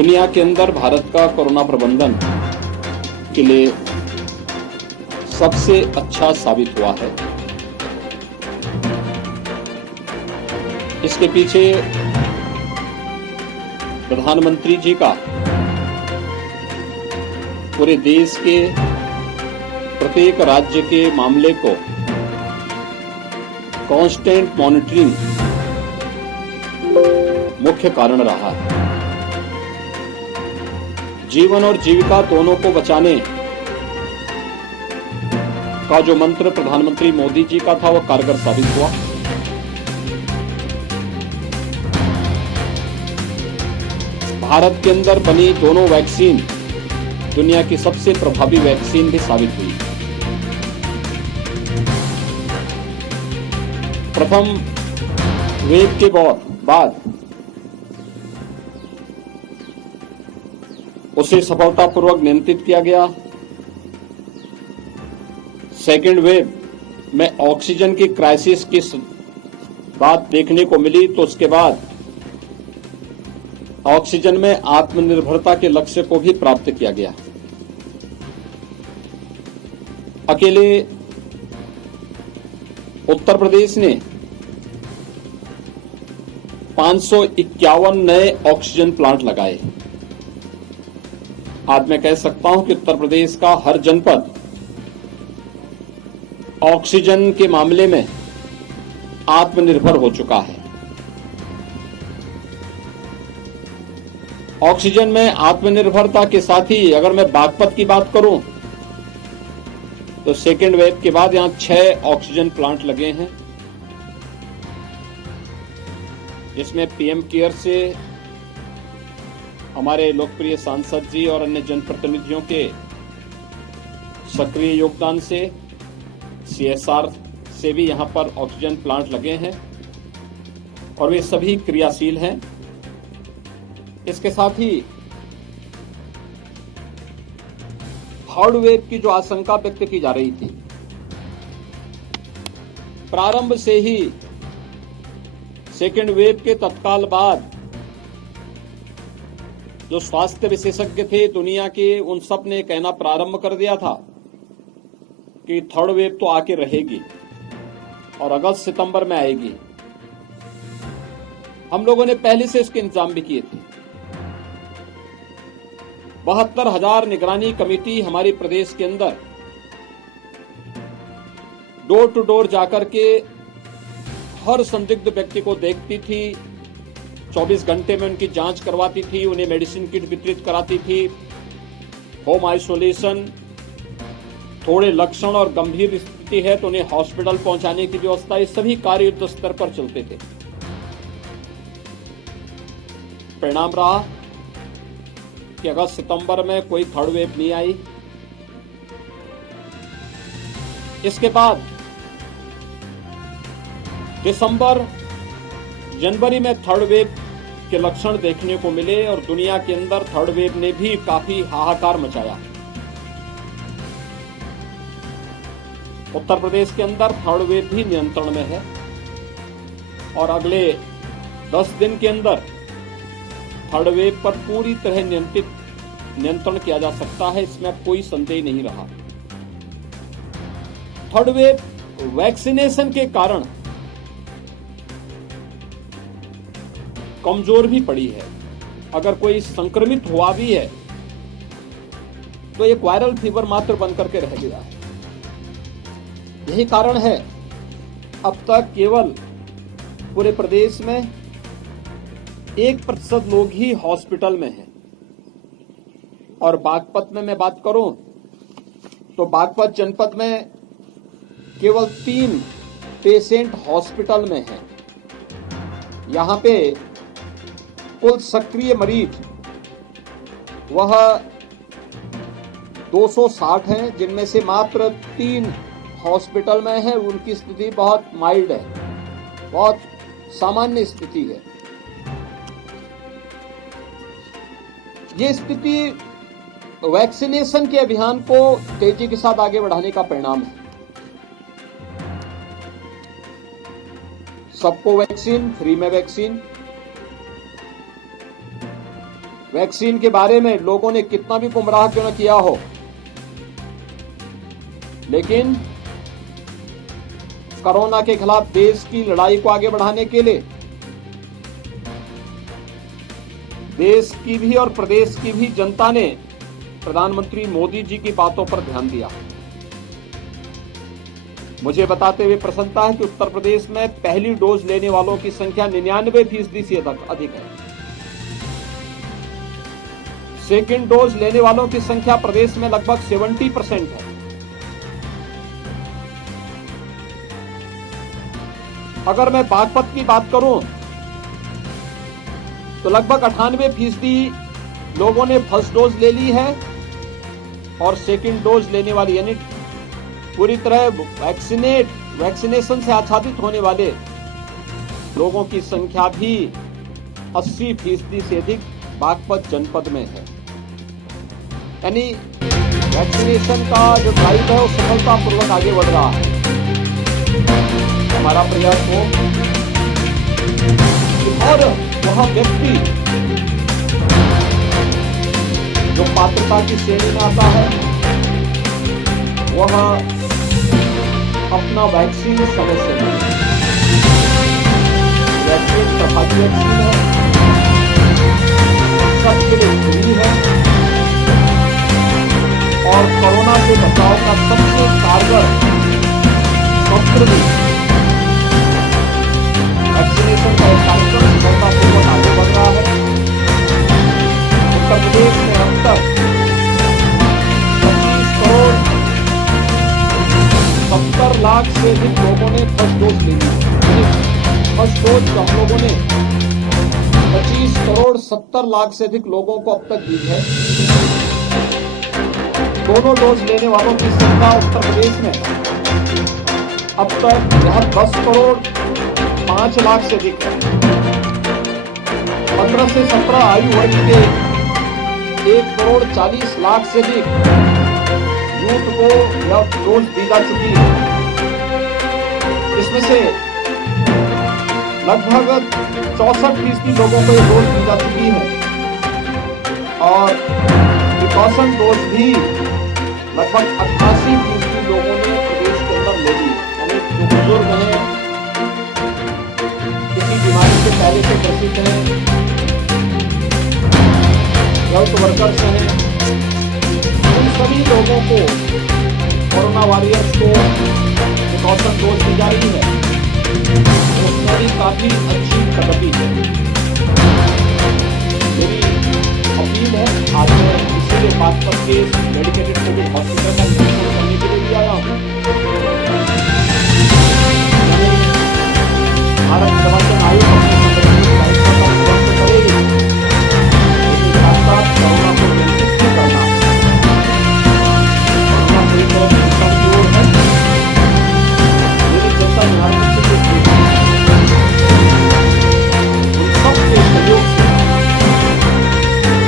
दुनिया के अंदर भारत का कोरोना प्रबंधन के लिए सबसे अच्छा साबित हुआ है। इसके पीछे प्रधानमंत्री जी का पूरे देश के प्रत्येक राज्य के मामले को कांस्टेंट मॉनिटरिंग मुख्य कारण रहा है। जीवन और जीविका दोनों को बचाने का जो मंत्र प्रधानमंत्री मोदी जी का था वो कारगर साबित हुआ। भारत के अंदर बनी दोनों वैक्सीन दुनिया की सबसे प्रभावी वैक्सीन भी साबित हुई। प्रथम वेव के बाद उसे सफलतापूर्वक नियंत्रित किया गया। सेकेंड वेव में ऑक्सीजन की क्राइसिस की बात देखने को मिली, तो उसके बाद ऑक्सीजन में आत्मनिर्भरता के लक्ष्य को भी प्राप्त किया गया। अकेले उत्तर प्रदेश ने 551 नए ऑक्सीजन प्लांट लगाए। आज मैं कह सकता हूं कि उत्तर प्रदेश का हर जनपद ऑक्सीजन के मामले में आत्मनिर्भर हो चुका है। ऑक्सीजन में आत्मनिर्भरता के साथ ही अगर मैं बागपत की बात करूं तो सेकेंड वेव के बाद यहां 6 ऑक्सीजन प्लांट लगे हैं, जिसमें पीएम केयर से हमारे लोकप्रिय सांसद जी और अन्य जनप्रतिनिधियों के सक्रिय योगदान से सीएसआर से भी यहां पर ऑक्सीजन प्लांट लगे हैं और वे सभी क्रियाशील हैं। इसके साथ ही थर्ड वेव की जो आशंका व्यक्त की जा रही थी, प्रारंभ से ही सेकेंड वेव के तत्काल बाद जो स्वास्थ्य विशेषज्ञ थे दुनिया के, उन सब ने कहना प्रारंभ कर दिया था कि थर्ड वेव तो आके रहेगी और अगस्त सितंबर में आएगी। हम लोगों ने पहले से इसके इंतजाम भी किए थे। 72,000 निगरानी कमेटी हमारे प्रदेश के अंदर डोर टू डोर जाकर के हर संदिग्ध व्यक्ति को देखती थी, 24 घंटे में उनकी जांच करवाती थी, उन्हें मेडिसिन किट वितरित कराती थी, होम आइसोलेशन, थोड़े लक्षण और गंभीर स्थिति है तो उन्हें हॉस्पिटल पहुंचाने की व्यवस्था, ये सभी कार्य युद्ध स्तर पर चलते थे। परिणाम रहा कि अगस्त सितंबर में कोई थर्ड वेव नहीं आई। इसके बाद दिसंबर जनवरी में थर्ड वेव के लक्षण देखने को मिले और दुनिया के अंदर थर्ड वेव ने भी काफी हाहाकार मचाया। उत्तर प्रदेश के अंदर थर्ड वेव भी नियंत्रण में है और अगले 10 दिन के अंदर थर्ड वेव पर पूरी तरह नियंत्रण किया जा सकता है, इसमें कोई संदेह नहीं रहा। थर्ड वेव वैक्सीनेशन के कारण कमजोर भी पड़ी है। अगर कोई संक्रमित हुआ भी है तो एक वायरल फीवर मात्र बन करके रह गया है। यही कारण है अब तक केवल पूरे प्रदेश में 1% लोग ही हॉस्पिटल में हैं। और बागपत में मैं बात करूं तो बागपत जनपद में केवल 3 पेशेंट हॉस्पिटल में हैं। यहां पे कुल सक्रिय मरीज वह 260 हैं, जिनमें से मात्र 3 हॉस्पिटल में है। उनकी स्थिति बहुत माइल्ड है, बहुत सामान्य स्थिति है। ये स्थिति वैक्सीनेशन के अभियान को तेजी के साथ आगे बढ़ाने का परिणाम है। सबको वैक्सीन, फ्री में वैक्सीन। वैक्सीन के बारे में लोगों ने कितना भी गुमराह क्यों न किया हो, लेकिन कोरोना के खिलाफ देश की लड़ाई को आगे बढ़ाने के लिए देश की भी और प्रदेश की भी जनता ने प्रधानमंत्री मोदी जी की बातों पर ध्यान दिया। मुझे बताते हुए प्रसन्नता है कि उत्तर प्रदेश में पहली डोज लेने वालों की संख्या 99% से अधिक है। सेकेंड डोज लेने वालों की संख्या प्रदेश में लगभग 70% है। अगर मैं बागपत की बात करूं तो लगभग 98% लोगों ने फर्स्ट डोज ले ली है और सेकेंड डोज लेने वाली यानी पूरी तरह वैक्सीनेशन से आच्छादित होने वाले लोगों की संख्या भी 80% से अधिक बागपत जनपद में है। यानी वैक्सीनेशन का जो ड्राइव है वो सफलतापूर्वक आगे बढ़ रहा है। हमारा प्रयास हो कि हर वह व्यक्ति जो पात्रता की श्रेणी में आता है वह अपना वैक्सीन समय से ले। वैक्सीन प्रभावी वैक्सीन है, सबके लिए फ्री है और कोरोना से बचाव का सबसे कारगर मंत्र भी वैक्सीनेशन का एक कार्यक्रम सफलतापूर्वक आगे बढ़ रहा है। उत्तर प्रदेश में अब तक 25 करोड़ 70 लाख से अधिक लोगों ने फर्स्ट डोज ले ली है। फर्स्ट डोज हम लोगों ने 25 करोड़ 70 लाख से अधिक लोगों को अब तक दी है। दोनों डोज लेने वालों की संख्या उत्तर प्रदेश में अब तक यह 10 करोड़ 5 लाख से अधिक है। 15 से 17 आयु वर्ग के 1 करोड़ 40 लाख से अधिक यूथ को यह डोज दी जा चुकी है। इसमें से लगभग 64% लोगों को यह डोज दी जा चुकी है और प्रिकॉशन डोज भी लगभग 88% लोगों ने प्रदेश के अंदर ले ली। यानी जो बुजुर्ग हैं, किसी बीमारी से पहले से ग्रसित हैं, हेल्थ वर्कर्स हैं, उन सभी लोगों को कोरोना वॉरियर्स को प्रिकॉशन डोज दी जा रही है। उसमें भी काफी अच्छी प्रगति है। मेरी अपील है, आज मैं इसीलिए बागपत के डेडिकेटेड कोविड हॉस्पिटल का निरीक्षण करने के लिए भी आया हूँ। भारत निर्वाचन आयोग अपने संवैधानिक दायित्व का निर्वहन तो करेगी, लेकिन साथ साथ कोरोना को नियंत्रित भी करना है। कोरोना पूरी तरह नियंत्रण की ओर है। मेरी जनता झारखंड से उन सबके सहयोग से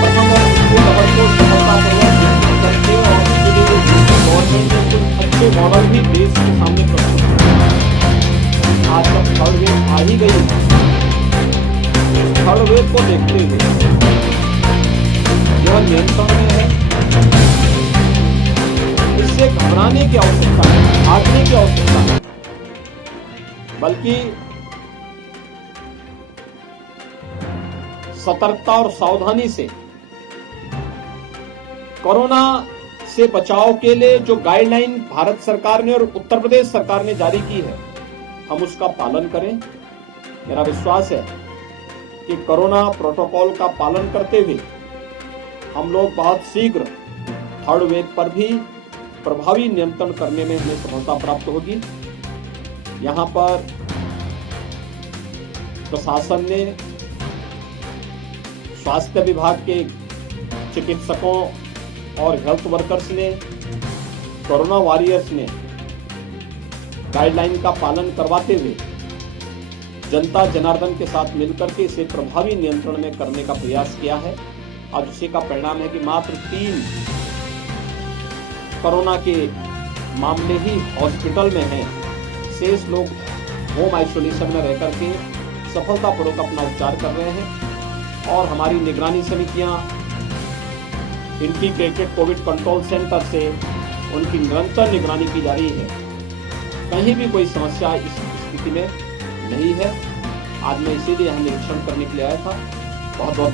प्रथम और दूसरे लेवल को सफलतापूर्वक नियंत्रित करके और उसके लिए गवर्नमेंट ने कुछ अच्छे मॉडल भी देश के सामने प्रस्तुत किए। आज तक थर्ड वेव आ ही गई, थर्ड वेव को देखते हुए यह नियंत्रण में है। इससे घबराने की आवश्यकता है, भागने की आवश्यकता है, बल्कि सतर्कता और सावधानी से कोरोना से बचाव के लिए जो गाइडलाइन भारत सरकार ने और उत्तर प्रदेश सरकार ने जारी की है, हम उसका पालन करें। मेरा विश्वास है कि कोरोना प्रोटोकॉल का पालन करते हुए हम लोग बहुत शीघ्र थर्ड वेव पर भी प्रभावी नियंत्रण करने में हमें सफलता प्राप्त होगी। यहाँ पर प्रशासन ने, स्वास्थ्य विभाग के चिकित्सकों और हेल्थ वर्कर्स ने, कोरोना वॉरियर्स ने गाइडलाइन का पालन करवाते हुए जनता जनार्दन के साथ मिलकर के इसे प्रभावी नियंत्रण में करने का प्रयास किया है। आज उसी का परिणाम है कि मात्र 3 कोरोना के मामले ही हॉस्पिटल में हैं। शेष लोग होम आइसोलेशन में रहकर के सफलतापूर्वक अपना उपचार कर रहे हैं और हमारी निगरानी समितियां इंटीग्रेटेड कोविड कंट्रोल सेंटर से उनकी निरंतर निगरानी की जा रही है। कहीं भी कोई समस्या इस स्थिति में नहीं है। आज मैं इसीलिए यहाँ निरीक्षण करने के लिए आया था। बहुत बहुत